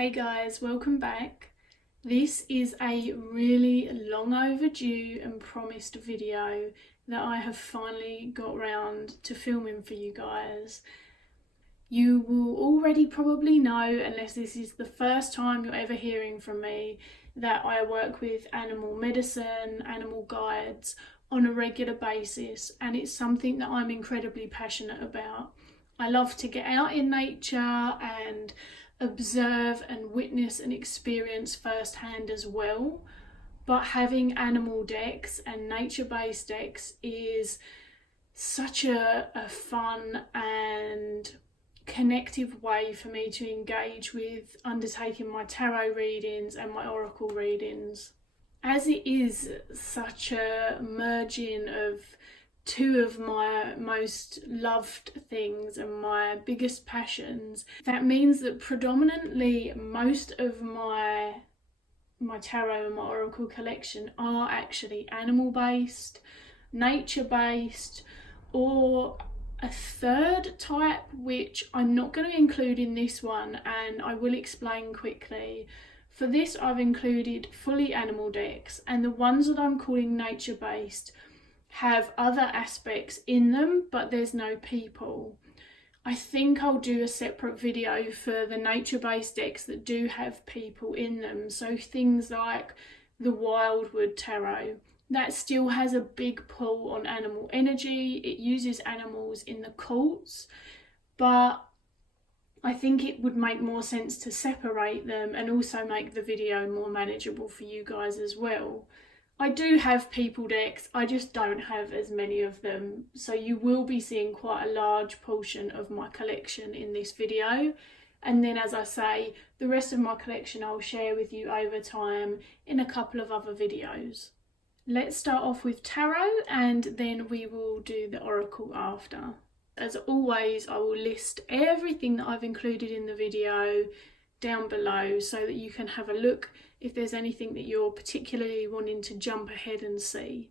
Hey guys, welcome back. This is a really long overdue and promised video that I have finally got round to filming for you guys. You will already probably know, unless this is the first time you're ever hearing from me, that I work with animal medicine, animal guides on a regular basis, and it's something that I'm incredibly passionate about. I love to get out in nature and observe and witness and experience firsthand as well, but having animal decks and nature-based decks is such a fun and connective way for me to engage with undertaking my tarot readings and my oracle readings. As it is such a merging of two of my most loved things and my biggest passions, that means that predominantly most of my tarot and my oracle collection are actually animal based, nature based, or a third type which I'm not going to include in this one, and I will explain quickly. For this I've included fully animal decks, and the ones that I'm calling nature based have other aspects in them, but there's no people. I think I'll do a separate video for the nature-based decks that do have people in them, so things like the Wildwood Tarot. That still has a big pull on animal energy. It uses animals in the cults, but I think it would make more sense to separate them and also make the video more manageable for you guys as well. I do have people decks, I just don't have as many of them, so you will be seeing quite a large portion of my collection in this video. And then, as I say, the rest of my collection I'll share with you over time in a couple of other videos. Let's start off with tarot, and then we will do the oracle after. As always, I will list everything that I've included in the video down below so that you can have a look if there's anything that you're particularly wanting to jump ahead and see.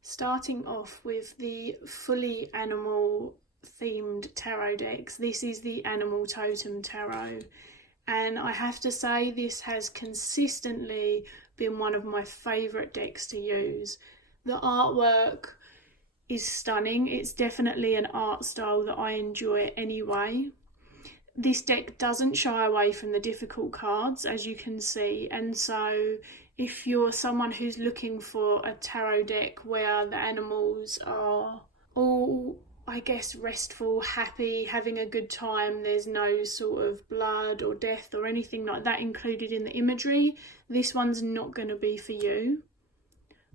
Starting off with the fully animal themed tarot decks, this is the Animal Totem Tarot, and I have to say this has consistently been one of my favourite decks to use. The artwork is stunning. It's definitely an art style that I enjoy anyway. This deck doesn't shy away from the difficult cards, as you can see, and so if you're someone who's looking for a tarot deck where the animals are all, I guess, restful, happy, having a good time, there's no sort of blood or death or anything like that included in the imagery, this one's not going to be for you.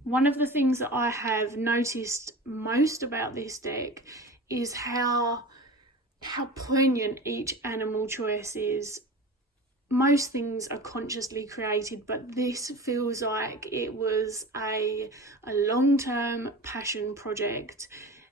One of the things that I have noticed most about this deck is how poignant each animal choice is. Most things are consciously created, but this feels like it was a long-term passion project.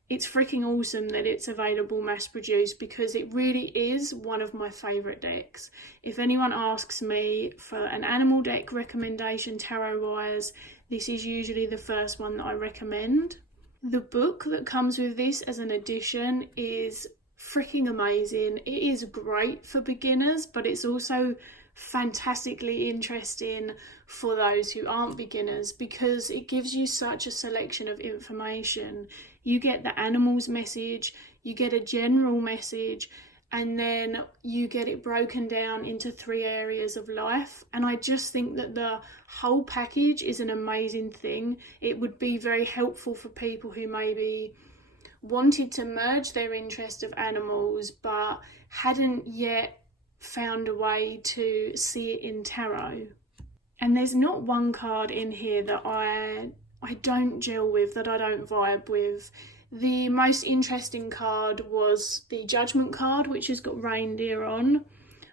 It's freaking awesome that it's available mass produced, because it really is one of my favourite decks. If anyone asks me for an animal deck recommendation tarot wise, this is usually the first one that I recommend. The book that comes with this as an addition is freaking amazing. It is great for beginners, but it's also fantastically interesting for those who aren't beginners, because it gives you such a selection of information. You get the animals message, you get a general message, and then you get it broken down into 3 areas of life. And I just think that the whole package is an amazing thing. It would be very helpful for people who maybe wanted to merge their interest of animals but hadn't yet found a way to see it in tarot. And there's not one card in here that I don't gel with, that I don't vibe with. The most interesting card was the Judgment card, which has got reindeer on.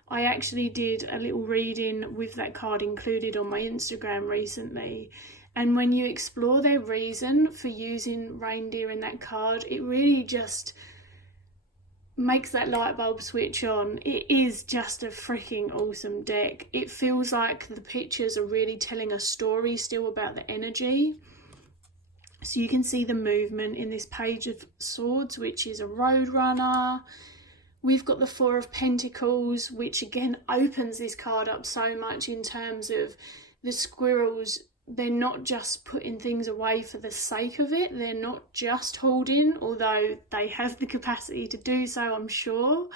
I actually did a little reading with that card included on my Instagram recently. And when you explore their reason for using reindeer in that card, it really just makes that light bulb switch on. It is just a freaking awesome deck. It feels like the pictures are really telling a story still about the energy. So you can see the movement in this Page of Swords, which is a road runner. We've got the Four of Pentacles, which again opens this card up so much in terms of the squirrels. They're not just putting things away for the sake of it. They're not just hoarding, although they have the capacity to do so, I'm sure.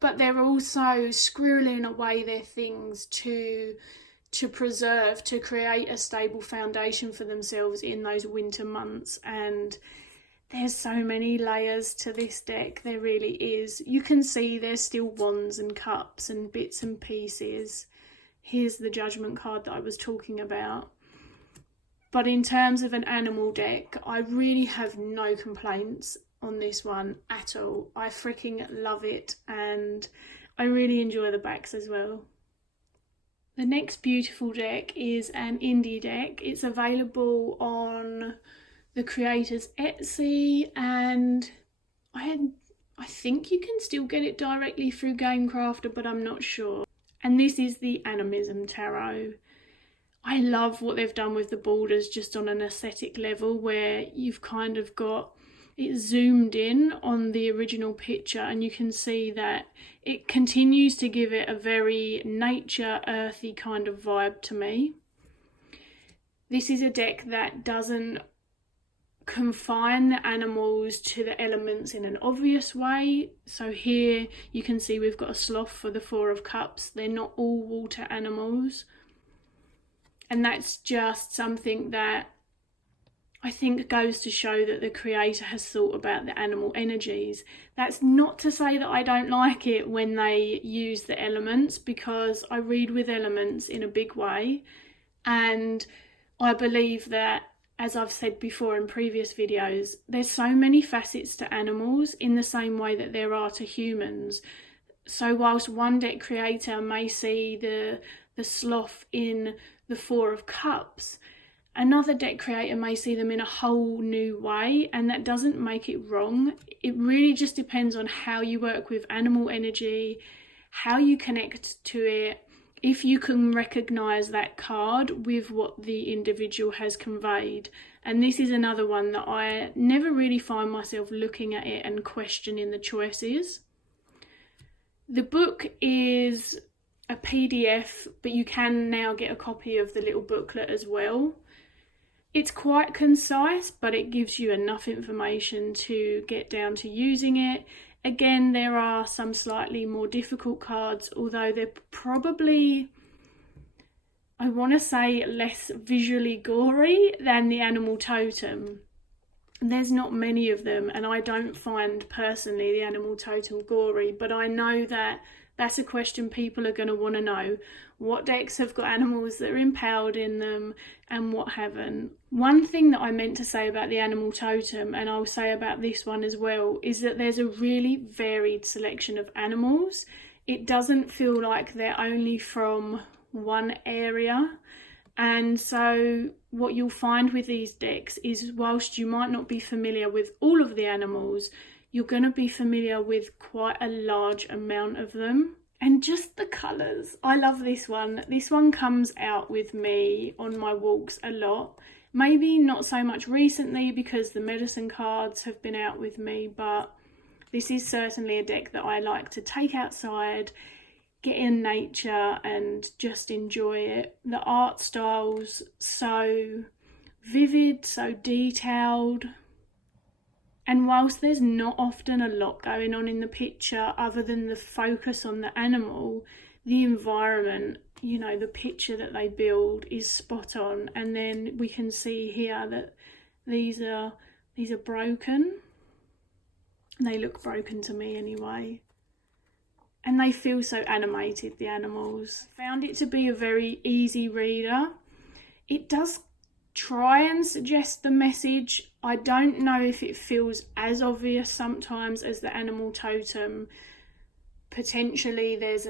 But they're also squirreling away their things to preserve, to create a stable foundation for themselves in those winter months. And there's so many layers to this deck, there really is. You can see there's still wands and cups and bits and pieces. Here's the Judgment card that I was talking about. But in terms of an animal deck, I really have no complaints on this one at all. I freaking love it, and I really enjoy the backs as well. The next beautiful deck is an indie deck. It's available on the creator's Etsy, and I think you can still get it directly through Gamecrafter, but I'm not sure. And this is the Animism Tarot. I love what they've done with the borders just on an aesthetic level, where you've kind of got it zoomed in on the original picture, and you can see that it continues to give it a very nature, earthy kind of vibe to me. This is a deck that doesn't confine the animals to the elements in an obvious way. So here you can see we've got a sloth for the Four of Cups. They're not all water animals. And that's just something that I think goes to show that the creator has thought about the animal energies. That's not to say that I don't like it when they use the elements, because I read with elements in a big way. And I believe that, as I've said before in previous videos, there's so many facets to animals in the same way that there are to humans. So whilst one deck creator may see the sloth in the Four of Cups, another deck creator may see them in a whole new way, and that doesn't make it wrong. It really just depends on how you work with animal energy, how you connect to it, if you can recognise that card with what the individual has conveyed. And this is another one that I never really find myself looking at it and questioning the choices. The book is a PDF, but you can now get a copy of the little booklet as well. It's quite concise, but it gives you enough information to get down to using it. Again, there are some slightly more difficult cards, although they're probably, I want to say, less visually gory than the Animal Totem. There's not many of them, and I don't find personally the Animal Totem gory, but I know that that's a question people are going to want to know. What decks have got animals that are empowered in them and what haven't? One thing that I meant to say about the Animal Totem, and I'll say about this one as well, is that there's a really varied selection of animals. It doesn't feel like they're only from one area. And so what you'll find with these decks is, whilst you might not be familiar with all of the animals, you're going to be familiar with quite a large amount of them. And just the colours. I love this one. This one comes out with me on my walks a lot. Maybe not so much recently because the medicine cards have been out with me, but this is certainly a deck that I like to take outside, get in nature and just enjoy it. The art style's so vivid, so detailed. And whilst there's not often a lot going on in the picture other than the focus on the animal, the environment, you know, the picture that they build is spot on. And then we can see here that these are broken. They look broken to me anyway. And they feel so animated, the animals. Found it to be a very easy reader. It does try and suggest the message. I don't know if it feels as obvious sometimes as the Animal Totem. Potentially there's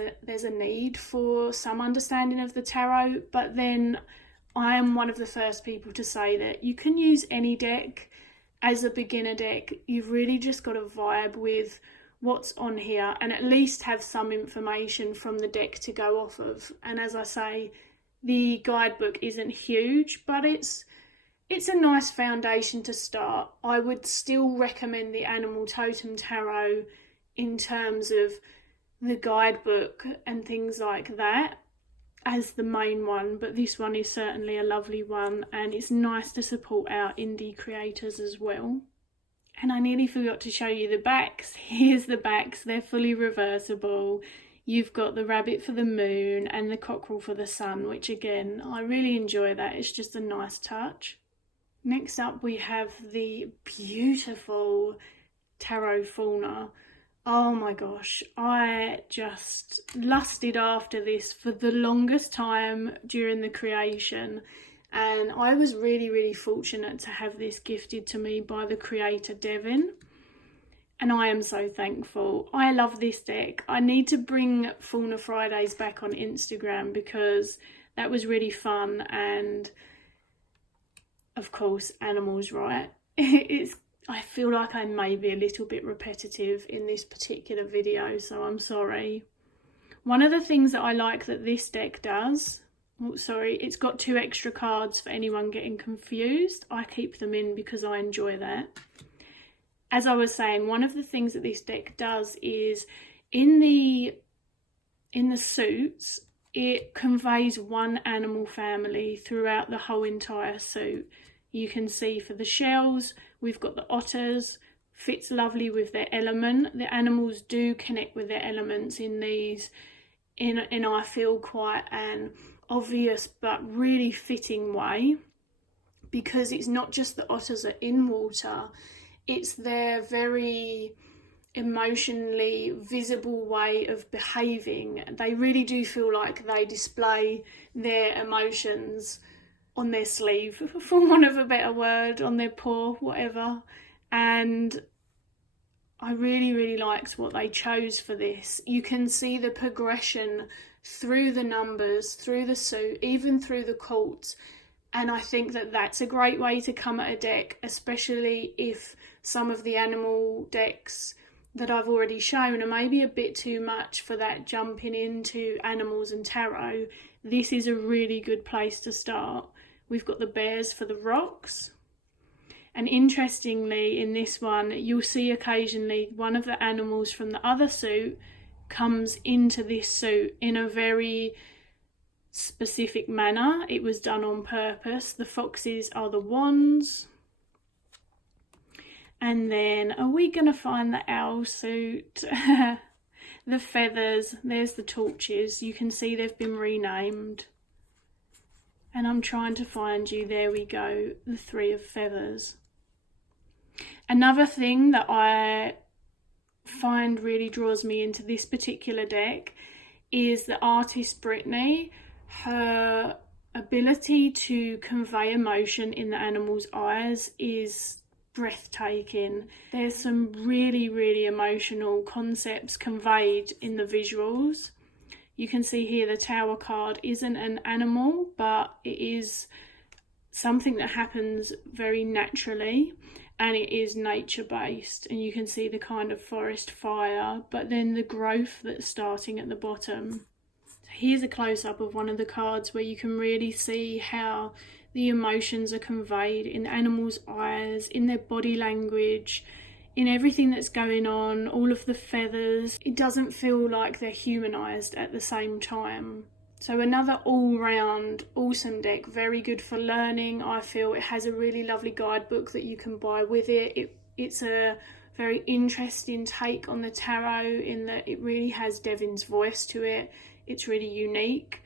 a need for some understanding of the tarot, but then I am one of the first people to say that you can use any deck as a beginner deck. You've really just got to vibe with what's on here and at least have some information from the deck to go off of. And as I say, the guidebook isn't huge, but it's a nice foundation to start. I would still recommend the Animal Totem Tarot in terms of the guidebook and things like that as the main one, but this one is certainly a lovely one, and it's nice to support our indie creators as well. And I nearly forgot to show you the backs. Here's the backs. They're fully reversible. You've got the rabbit for the moon and the cockerel for the sun, which again, I really enjoy that. It's just a nice touch. Next up, we have the beautiful Tarot Fauna. Oh my gosh, I just lusted after this for the longest time during the creation, and I was really fortunate to have this gifted to me by the creator Devin, and I am so thankful. I love this deck. I need to bring Fauna Fridays back on Instagram because that was really fun, and of course animals, right? I feel like I may be a little bit repetitive in this particular video, so I'm sorry. One of the things that I like that this deck does, it's got 2 extra cards for anyone getting confused. I keep them in because I enjoy that. As I was saying, one of the things that this deck does is in the suits, it conveys one animal family throughout the whole entire suit. You can see for the shells, we've got the otters, fits lovely with their element. The animals do connect with their elements in these, in I feel quite an obvious but really fitting way, because it's not just the otters are in water, it's their very emotionally visible way of behaving. They really do feel like they display their emotions on their sleeve, for want of a better word, on their paw, whatever. And I really liked what they chose for this. You can see the progression through the numbers, through the suit, even through the quartz. And I think that that's a great way to come at a deck, especially if some of the animal decks that I've already shown are maybe a bit too much for that jumping into animals and tarot. This is a really good place to start. We've got the bears for the rocks. And interestingly, in this one, you'll see occasionally one of the animals from the other suit comes into this suit in a very specific manner. It was done on purpose. The foxes are the wands. And then, are we going to find the owl suit? The feathers. There's the torches. You can see they've been renamed. And I'm trying to find you. There we go. The 3 of feathers. Another thing that I find really draws me into this particular deck is the artist Brittany. Her ability to convey emotion in the animal's eyes is breathtaking. There's some really emotional concepts conveyed in the visuals. You can see here the Tower card isn't an animal, but it is something that happens very naturally, and it is nature based, and you can see the kind of forest fire, but then the growth that's starting at the bottom. So here's a close-up of one of the cards where you can really see how the emotions are conveyed in animals' eyes, in their body language, in everything that's going on, all of the feathers. It doesn't feel like they're humanised at the same time. So another all-round awesome deck, very good for learning. I feel it has a really lovely guidebook that you can buy with it. It's a very interesting take on the tarot in that it really has Devin's voice to it. It's really unique.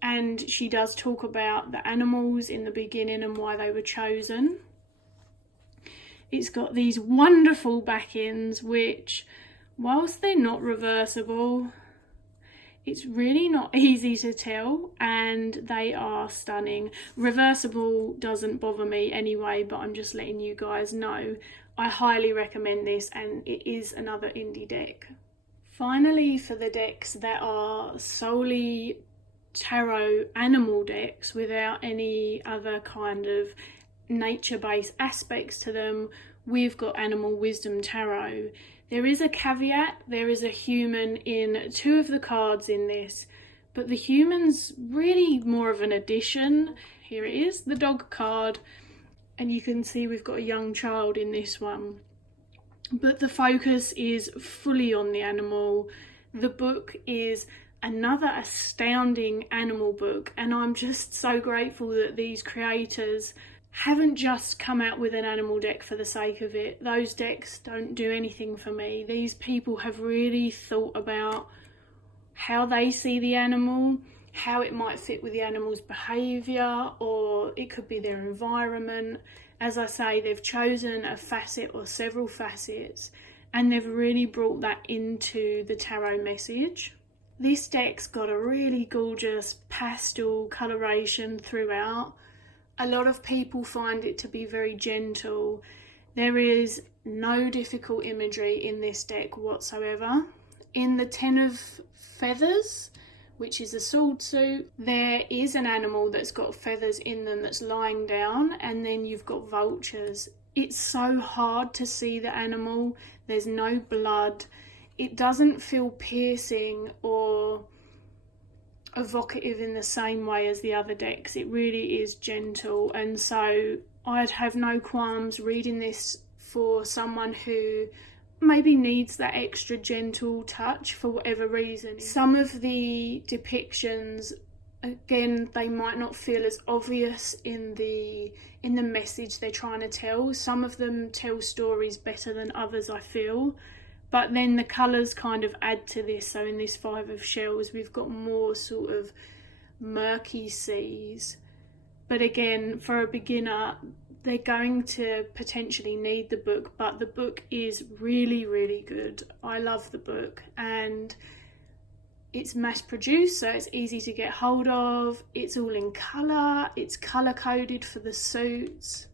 And she does talk about the animals in the beginning and why they were chosen. It's got these wonderful back-ends, which, whilst they're not reversible, it's really not easy to tell, and they are stunning. Reversible doesn't bother me anyway, but I'm just letting you guys know. I highly recommend this, and it is another indie deck. Finally, for the decks that are solely tarot animal decks without any other kind of nature-based aspects to them, we've got Animal Wisdom Tarot. There is a caveat, there is a human in 2 of the cards in this, but the human's really more of an addition. Here it is, the dog card, and you can see we've got a young child in this one. but the focus is fully on the animal. The book is another astounding animal book, and I'm just so grateful that these creators haven't just come out with an animal deck for the sake of it. Those decks don't do anything for me. These people have really thought about how they see the animal, how it might fit with the animal's behaviour, or it could be their environment. As I say, they've chosen a facet or several facets, and they've really brought that into the tarot message. This deck's got a really gorgeous pastel coloration throughout. A lot of people find it to be very gentle. There is no difficult imagery in this deck whatsoever. In the Ten of Feathers, which is a sword suit, there is an animal that's got feathers in them that's lying down, and then you've got vultures. It's so hard to see the animal. There's no blood. It doesn't feel piercing or evocative in the same way as the other decks. It really is gentle, and so I'd have no qualms reading this for someone who maybe needs that extra gentle touch for whatever reason. Some of the depictions, again, they might not feel as obvious in the message they're trying to tell. Some of them tell stories better than others, I feel. But then the colours kind of add to this. So in this Five of Shells, we've got more sort of murky seas. But again, for a beginner, they're going to potentially need the book, but the book is really, really good. I love the book, and it's mass produced, so it's easy to get hold of. It's all in colour. It's colour coded for the suits.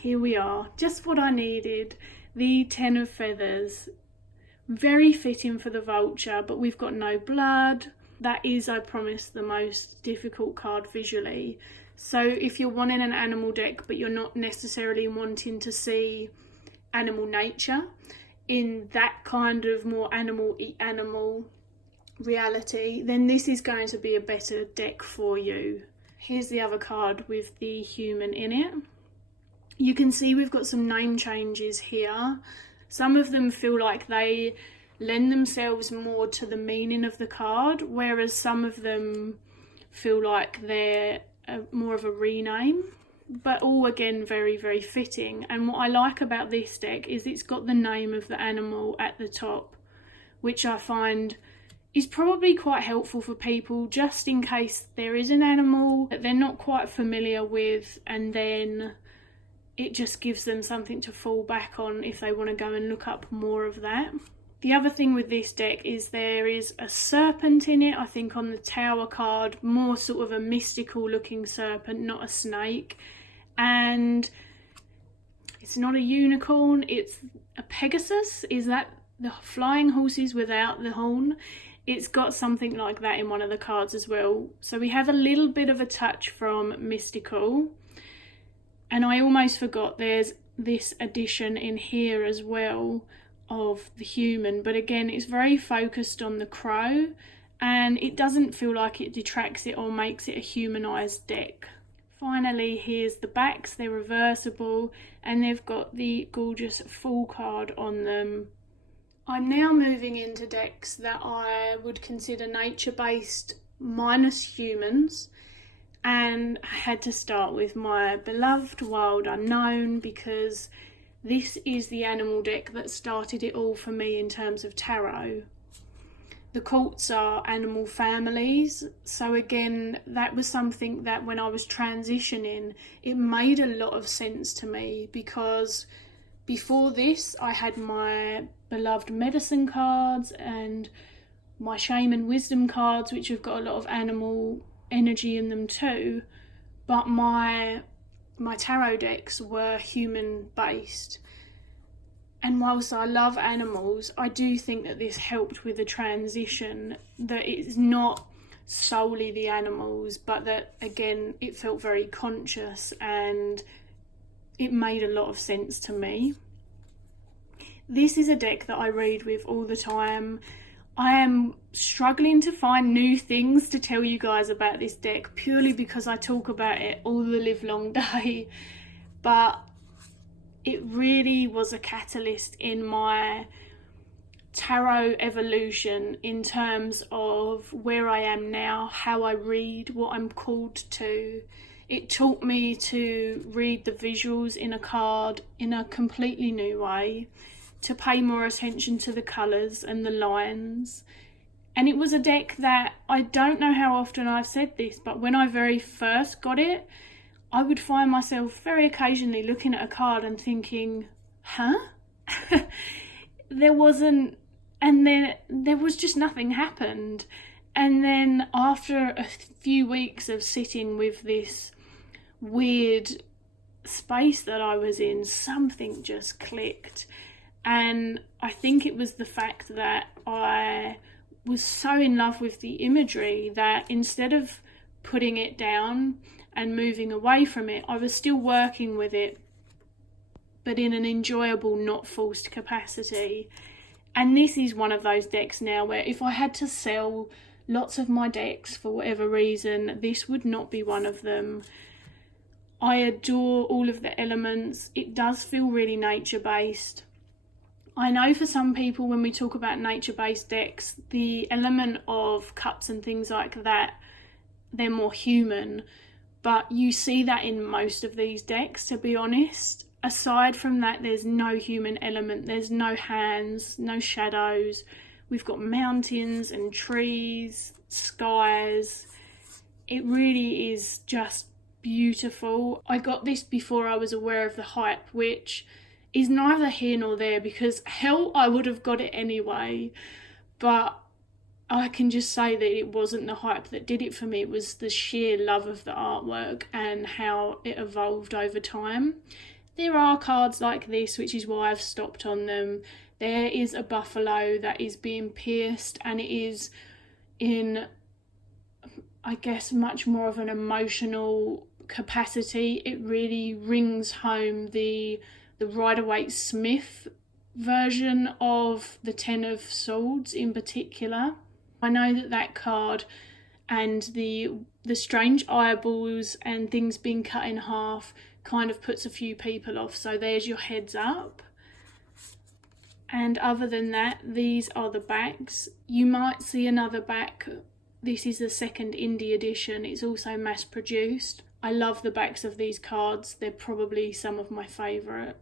Here we are. Just what I needed. The Ten of Feathers, very fitting for the vulture, but we've got no blood. That is, I promise, the most difficult card visually. So if you're wanting an animal deck, but you're not necessarily wanting to see animal nature in that kind of more animal eat animal reality, then this is going to be a better deck for you. Here's the other card with the human in it. You can see we've got some name changes here. Some of them feel like they lend themselves more to the meaning of the card, whereas some of them feel like they're more of a rename, but all again very, very fitting. And what I like about this deck is it's got the name of the animal at the top, which I find is probably quite helpful for people, just in case there is an animal that they're not quite familiar with, and then it just gives them something to fall back on if they want to go and look up more of that. The other thing with this deck is there is a serpent in it. I think on the Tower card, more sort of a mystical looking serpent, not a snake. And it's not a unicorn, it's a Pegasus. Is that the flying horses without the horn? It's got something like that in one of the cards as well. So we have a little bit of a touch from mystical. And I almost forgot there's this addition in here as well of the human, but again it's very focused on the crow, and it doesn't feel like it detracts it or makes it a humanized deck. Finally, here's the backs. They're reversible and they've got the gorgeous full card on them. I'm now moving into decks that I would consider nature-based minus humans, and I had to start with my beloved Wild Unknown because this is the animal deck that started it all for me in terms of tarot. The courts are animal families, so again that was something that when I was transitioning it made a lot of sense to me, because before this I had my beloved medicine cards and my shaman wisdom cards, which have got a lot of animal energy in them too, but my tarot decks were human based. And whilst I love animals, I do think that this helped with the transition, that it's not solely the animals, but that again it felt very conscious and it made a lot of sense to me. This is a deck that I read with all the time. I am struggling to find new things to tell you guys about this deck purely because I talk about it all the live long day, but it really was a catalyst in my tarot evolution in terms of where I am now, how I read, what I'm called to. It taught me to read the visuals in a card in a completely new way, to pay more attention to the colours and the lines. And it was a deck that, I don't know how often I've said this, but when I very first got it, I would find myself very occasionally looking at a card and thinking, huh? There wasn't, and then there was just nothing happened. And then after a few weeks of sitting with this weird space that I was in, something just clicked. And I think it was the fact that I was so in love with the imagery that instead of putting it down and moving away from it, I was still working with it, but in an enjoyable, not forced capacity. And this is one of those decks now where if I had to sell lots of my decks for whatever reason, this would not be one of them. I adore all of the elements. It does feel really nature-based. I know for some people when we talk about nature-based decks, the element of cuts and things like that, they're more human. But you see that in most of these decks, to be honest. Aside from that, there's no human element. There's no hands, no shadows. We've got mountains and trees, skies. It really is just beautiful. I got this before I was aware of the hype, which is neither here nor there, because hell, I would have got it anyway. But I can just say that it wasn't the hype that did it for me. It was the sheer love of the artwork and how it evolved over time. There are cards like this, which is why I've stopped on them. There is a buffalo that is being pierced, and it is in, I guess, much more of an emotional capacity. It really rings home the 𝗬𝗁𝗺𝗀𝗁𝗀 version of the Ten of Swords in particular. I know that card and the strange eyeballs and things being cut in half kind of puts a few people off, so there's your heads up. And other than that, these are the backs. You might see another back. This is the second indie edition. It's also mass produced. I love the backs of these cards. They're probably some of my favourite.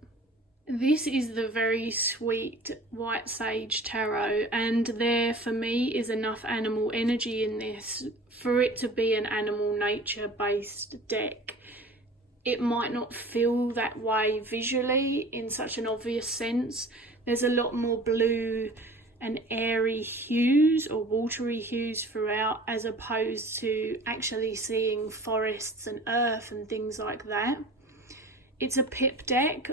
This is the very sweet White Sage Tarot, and there for me is enough animal energy in this for it to be an animal nature based deck. It might not feel that way visually in such an obvious sense. There's a lot more blue and airy hues or watery hues throughout, as opposed to actually seeing forests and earth and things like that. It's a pip deck,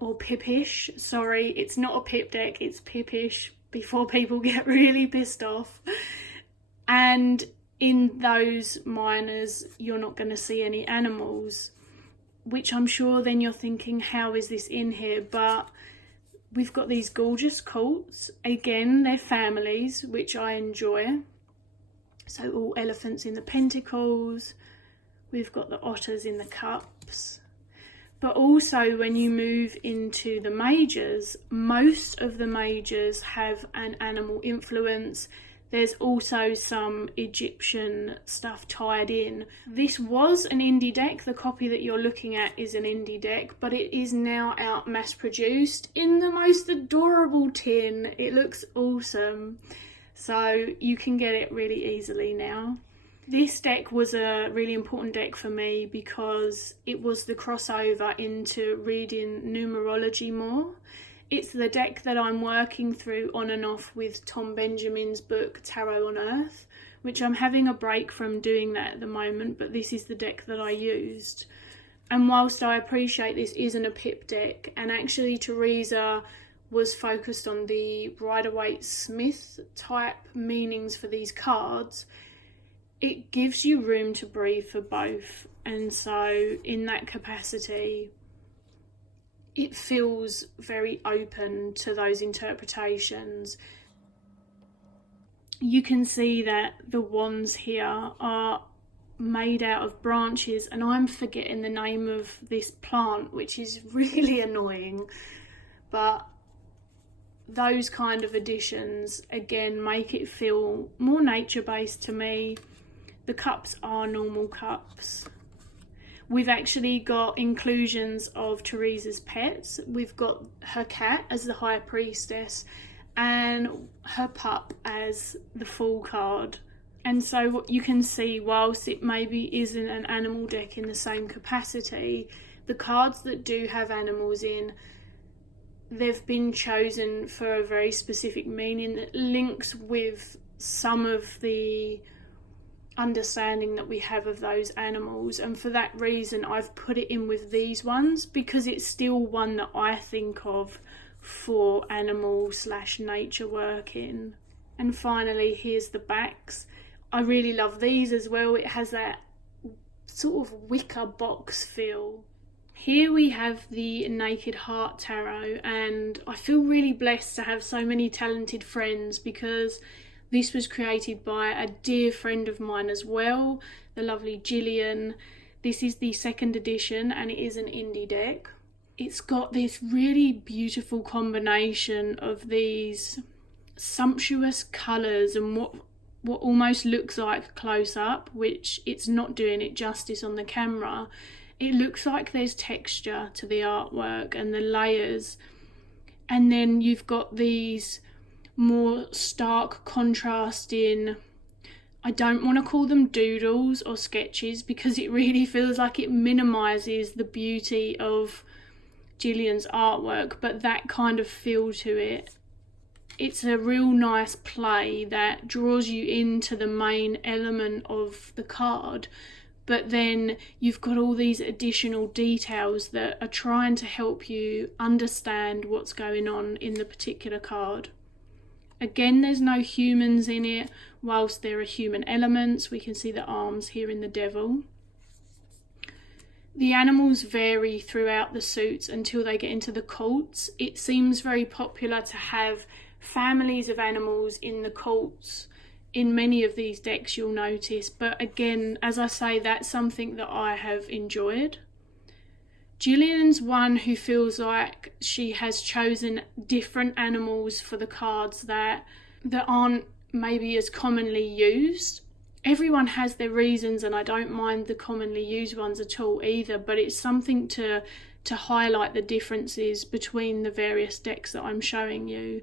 or pippish. Sorry, it's not a pip deck, it's pippish, before people get really pissed off. And in those minors, you're not going to see any animals, which I'm sure then you're thinking, how is this in here? But we've got these gorgeous colts. Again, they're families, which I enjoy. So all elephants in the pentacles. We've got the otters in the cups. But also when you move into the majors, most of the majors have an animal influence. There's also some Egyptian stuff tied in. This was an indie deck. The copy that you're looking at is an indie deck, but it is now out mass produced in the most adorable tin. It looks awesome. So you can get it really easily now. This deck was a really important deck for me because it was the crossover into reading numerology more. It's the deck that I'm working through on and off with Tom Benjamin's book Tarot on Earth, which I'm having a break from doing that at the moment, but this is the deck that I used. And whilst I appreciate this isn't a pip deck, and actually Teresa was focused on the Rider-Waite-Smith type meanings for these cards, it gives you room to breathe for both. And so in that capacity, it feels very open to those interpretations. You can see that the wands here are made out of branches, and I'm forgetting the name of this plant, which is really annoying. But those kind of additions again make it feel more nature-based to me. The cups are normal cups. We've actually got inclusions of Theresa's pets. We've got her cat as the High Priestess and her pup as the Fool card. And so what you can see, whilst it maybe isn't an animal deck in the same capacity, the cards that do have animals in, they've been chosen for a very specific meaning that links with some of the understanding that we have of those animals. And for that reason, I've put it in with these ones, because it's still one that I think of for animal/nature working. And finally, here's the backs. I really love these as well. It has that sort of wicker box feel. Here we have the Naked Heart Tarot, and I feel really blessed to have so many talented friends, because this was created by a dear friend of mine as well, the lovely Gillian. This is the 2nd edition, and it is an indie deck. It's got this really beautiful combination of these sumptuous colours and what almost looks like close up, which it's not doing it justice on the camera. It looks like there's texture to the artwork and the layers. And then you've got these more stark contrasting, I don't want to call them doodles or sketches, because it really feels like it minimises the beauty of Gillian's artwork, but that kind of feel to it. It's a real nice play that draws you into the main element of the card, but then you've got all these additional details that are trying to help you understand what's going on in the particular card. Again, there's no humans in it, whilst there are human elements. We can see the arms here in the devil. The animals vary throughout the suits until they get into the cults. It seems very popular to have families of animals in the cults in many of these decks, you'll notice. But again, as I say, that's something that I have enjoyed. Gillian's one who feels like she has chosen different animals for the cards that aren't maybe as commonly used. Everyone has their reasons, and I don't mind the commonly used ones at all either, but it's something to highlight the differences between the various decks that I'm showing you.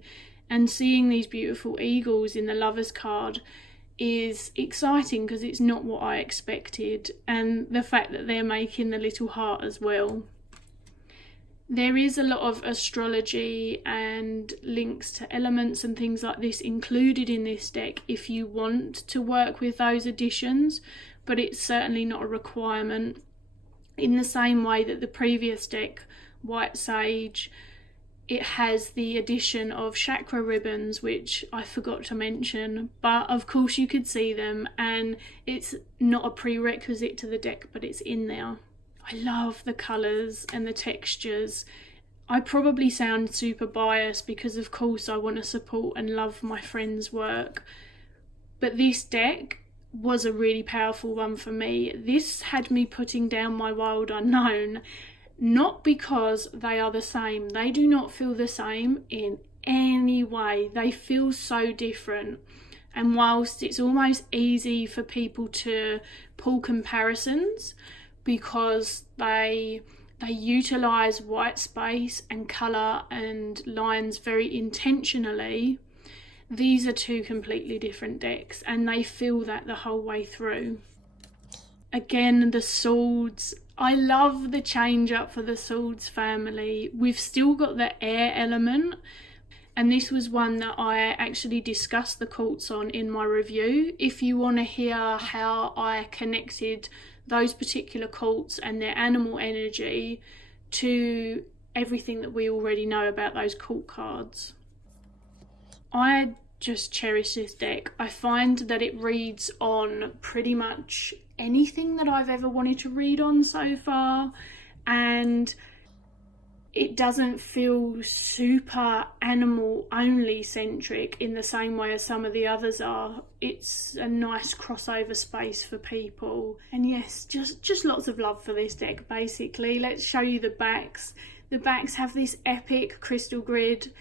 And seeing these beautiful eagles in the Lovers card is exciting, because it's not what I expected, and the fact that they're making the little heart as well. There is a lot of astrology and links to elements and things like this included in this deck if you want to work with those additions, but it's certainly not a requirement. In the same way that the previous deck, White Sage, it has the addition of chakra ribbons, which I forgot to mention, but of course you could see them, and it's not a prerequisite to the deck, but it's in there. I love the colours and the textures. I probably sound super biased because of course I want to support and love my friends' work, but this deck was a really powerful one for me. This had me putting down my Wild Unknown, not because they are the same. They do not feel the same in any way. They feel so different. And whilst it's almost easy for people to pull comparisons because they utilise white space and colour and lines very intentionally, these are two completely different decks, and they feel that the whole way through. Again, the swords. I love the change up for the swords family. We've still got the air element, and this was one that I actually discussed the cults on in my review. If you want to hear how I connected those particular cults and their animal energy to everything that we already know about those cult cards. I just cherish this deck. I find that it reads on pretty much anything that I've ever wanted to read on so far, and it doesn't feel super animal only centric in the same way as some of the others are. It's a nice crossover space for people. And yes, just lots of love for this deck basically. Let's show you the backs. The backs have this epic crystal grid.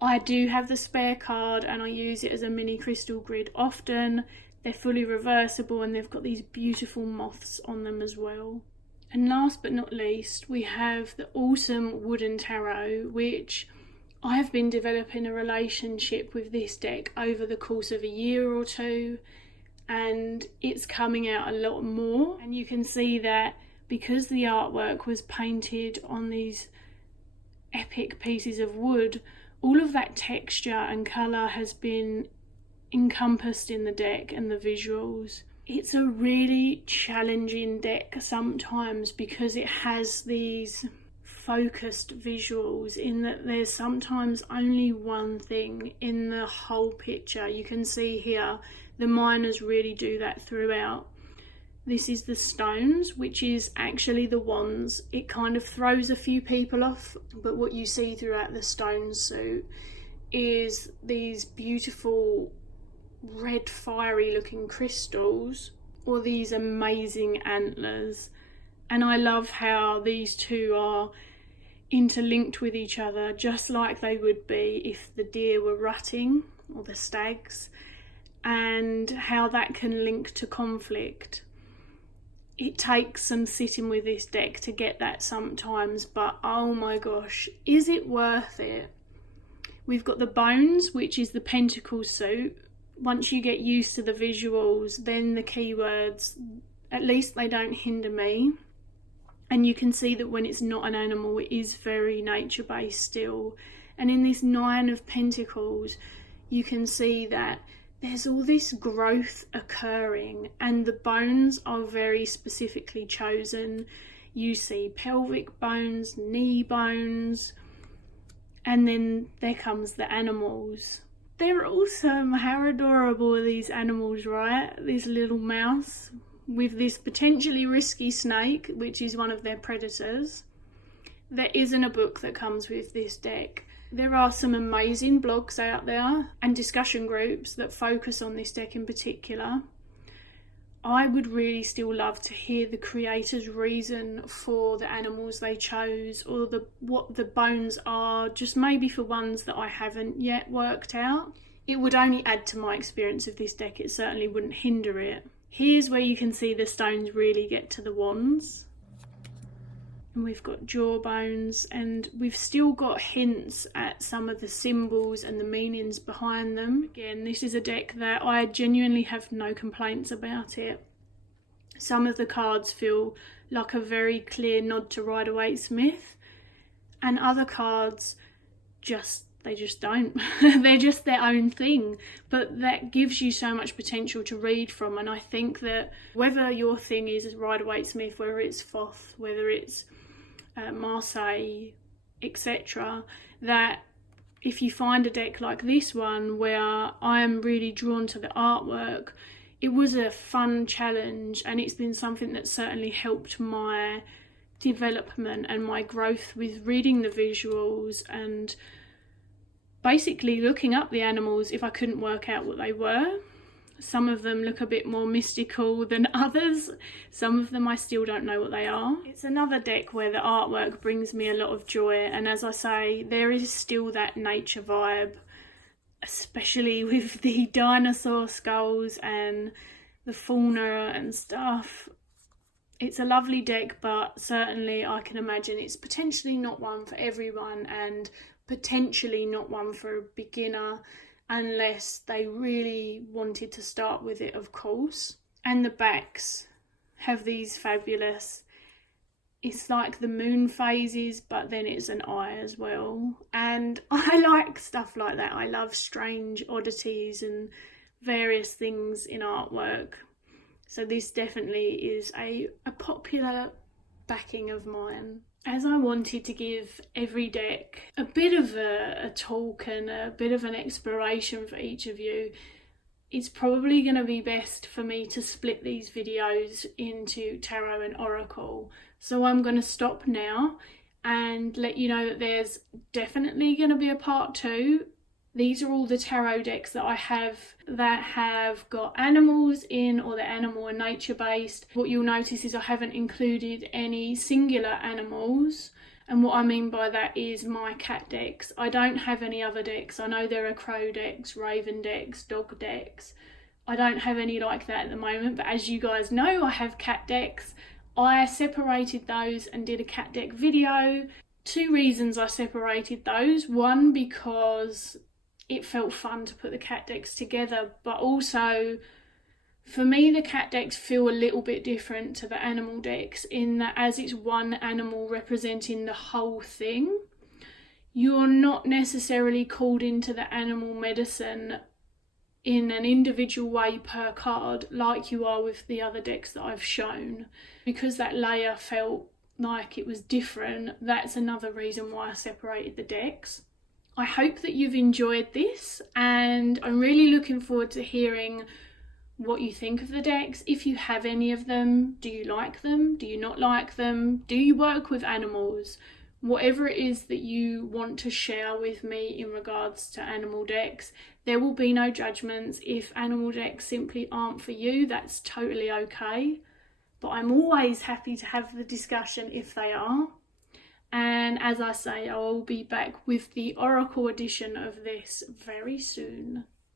I do have the spare card and I use it as a mini crystal grid often. They're fully reversible and they've got these beautiful moths on them as well. And last but not least, we have the awesome Wooden Tarot, which I have been developing a relationship with this deck over the course of a year or two, and it's coming out a lot more. And you can see that because the artwork was painted on these epic pieces of wood, all of that texture and colour has been encompassed in the deck and the visuals. It's a really challenging deck sometimes because it has these focused visuals in that there's sometimes only one thing in the whole picture. You can see here the miners really do that throughout. This is the stones, which is actually the wands. It kind of throws a few people off, but what you see throughout the stone suit is these beautiful red fiery looking crystals, or these amazing antlers. And I love how these two are interlinked with each other, just like they would be if the deer were rutting, or the stags, and how that can link to conflict. It takes some sitting with this deck to get that sometimes, but oh my gosh, is it worth it? We've got the bones, which is the pentacle suit. Once you get used to the visuals, then the keywords, at least they don't hinder me. And you can see that when it's not an animal, it is very nature-based still. And in this 9 of Pentacles, you can see that there's all this growth occurring, and the bones are very specifically chosen. You see pelvic bones, knee bones, and then there comes the animals. They're awesome. How adorable are these animals, right? This little mouse with this potentially risky snake, which is one of their predators. There isn't a book that comes with this deck. There are some amazing blogs out there and discussion groups that focus on this deck in particular. I would really still love to hear the creator's reason for the animals they chose, or what the bones are, just maybe for ones that I haven't yet worked out. It would only add to my experience of this deck, it certainly wouldn't hinder it. Here's where you can see the stones really get to the wands. And we've got jawbones, and we've still got hints at some of the symbols and the meanings behind them. Again, this is a deck that I genuinely have no complaints about it. Some of the cards feel like a very clear nod to 𝗪𝗿𝗺𝗪𝗏, and other cards they just don't. They're just their own thing, but that gives you so much potential to read from. And I think that whether your thing is 𝗪𝗿𝗺𝗪𝗏, whether it's 𝗵𝘃, whether it's Marseille, etc., that if you find a deck like this one where I am really drawn to the artwork, it was a fun challenge, and it's been something that certainly helped my development and my growth with reading the visuals and basically looking up the animals if I couldn't work out what they were. Some of them look a bit more mystical than others. Some of them I still don't know what they are. It's another deck where the artwork brings me a lot of joy, and as I say, there is still that nature vibe, especially with the dinosaur skulls and the fauna and stuff. It's a lovely deck, but certainly I can imagine it's potentially not one for everyone, and potentially not one for a beginner, unless they really wanted to start with it, of course. And the backs have these fabulous, it's like the moon phases, but then it's an eye as well. And I like stuff like that. I love strange oddities and various things in artwork. So this definitely is a popular backing of mine. As I wanted to give every deck a bit of a talk and a bit of an exploration for each of you, it's probably going to be best for me to split these videos into tarot and oracle. So I'm going to stop now and let you know that there's definitely going to be a part 2. These are all the tarot decks that I have that have got animals in, or they're animal and nature based. What you'll notice is I haven't included any singular animals, and what I mean by that is my cat decks. I don't have any other decks. I know there are crow decks, raven decks, dog decks. I don't have any like that at the moment, but as you guys know, I have cat decks. I separated those and did a cat deck video. 2 reasons I separated those. One, because it felt fun to put the cat decks together, but also for me the cat decks feel a little bit different to the animal decks in that as it's one animal representing the whole thing, you're not necessarily called into the animal medicine in an individual way per card like you are with the other decks that I've shown. Because that layer felt like it was different, that's another reason why I separated the decks. I hope that you've enjoyed this, and I'm really looking forward to hearing what you think of the decks. If you have any of them, do you like them? Do you not like them? Do you work with animals? Whatever it is that you want to share with me in regards to animal decks, there will be no judgments. If animal decks simply aren't for you, that's totally okay. But I'm always happy to have the discussion if they are. And as I say, I will be back with the Oracle edition of this very soon.